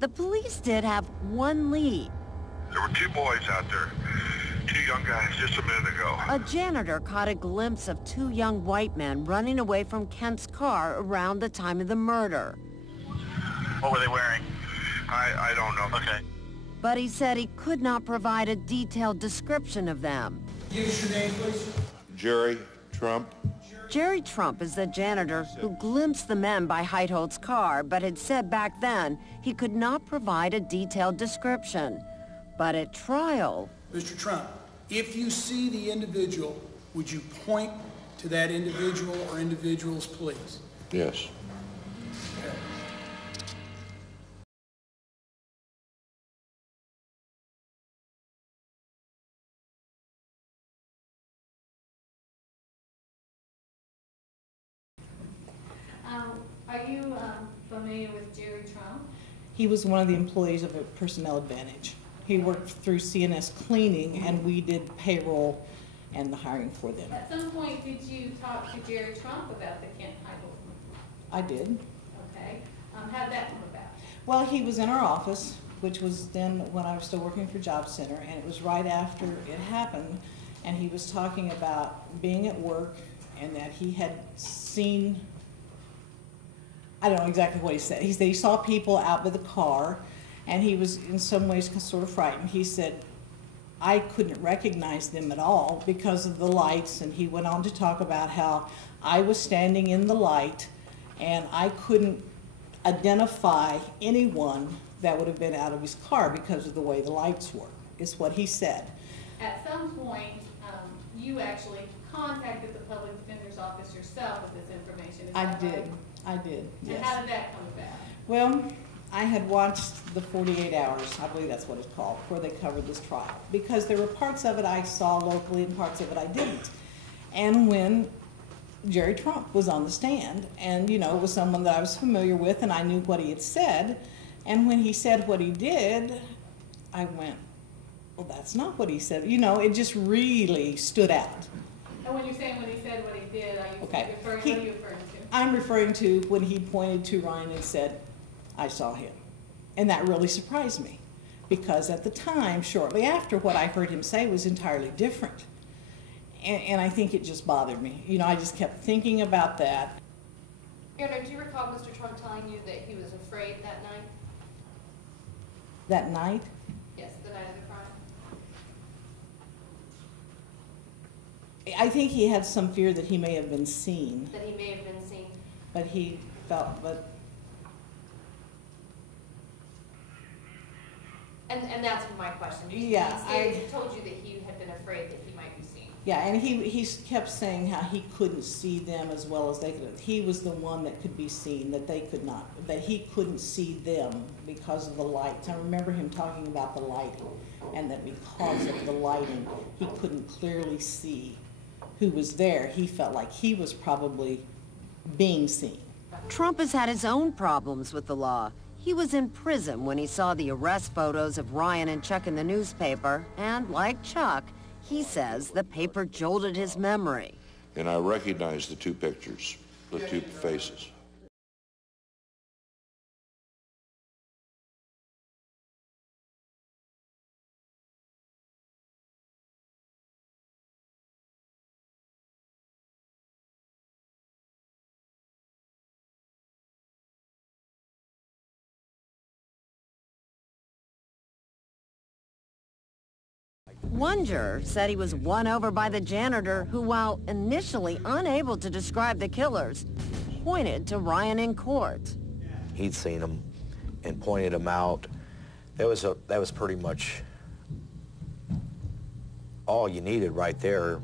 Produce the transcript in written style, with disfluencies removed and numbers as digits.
The police did have one lead. There were two boys out there, two young guys just a minute ago. A janitor caught a glimpse of two young white men running away from Kent's car around the time of the murder. What were they wearing? I don't know. Okay. But he said he could not provide a detailed description of them. Give us your name, please. Jerry Trump. Jerry Trump is the janitor who glimpsed the men by Heithold's car, but had said back then he could not provide a detailed description. But at trial... Mr. Trump, if you see the individual, would you point to that individual or individuals, please? Yes. Okay. Are you familiar with Jerry Trump? He was one of the employees of a Personnel Advantage. He worked through CNS Cleaning, and we did payroll and the hiring for them. At some point, did you talk to Jerry Trump about the Kent Heithold? I did. Okay. How'd that come about? Well, he was in our office, which was then when I was still working for Job Center, and it was right after it happened, and he was talking about being at work and that he had seen, I don't know exactly what he said. He said he saw people out with a car, and he was in some ways sort of frightened. He said, I couldn't recognize them at all because of the lights, and he went on to talk about how I was standing in the light and I couldn't identify anyone that would have been out of his car because of the way the lights were, is what he said. At some point, you actually contacted the public defender's office yourself with this information. Is that right? I did, yes. And how did that come about? Well, I had watched the 48 Hours, I believe that's what it's called, where they covered this trial, because there were parts of it I saw locally and parts of it I didn't. And when Jerry Trump was on the stand, and you know, it was someone that I was familiar with and I knew what he had said, and when he said what he did, I went, well, that's not what he said. You know, it just really stood out. And when you're saying when he said what he did, are you Okay. what are you referring to? I'm referring to when he pointed to Ryan and said, I saw him. And that really surprised me, because at the time, shortly after, what I heard him say was entirely different. And I think it just bothered me. You know, I just kept thinking about that. Your Honor, do you recall Mr. Trump telling you that he was afraid that night? That night? Yes, the night of the crime. I think he had some fear that he may have been seen. That he may have been seen. But he felt, And that's my question. Yeah, He told you that he had been afraid that he might be seen. yeah, and he kept saying how he couldn't see them as well as they could. He was the one that could be seen, that they could not, that he couldn't see them because of the lights. I remember him talking about the lighting, and that because of the lighting, he couldn't clearly see who was there. He felt like he was probably being seen. Trump has had his own problems with the law. He was in prison when he saw the arrest photos of Ryan and Chuck in the newspaper, and like Chuck, he says the paper jolted his memory. And I recognized the two pictures, the two faces. One juror said he was won over by the janitor who, while initially unable to describe the killers, pointed to Ryan in court. He'd seen them and pointed them out. That was pretty much all you needed right there.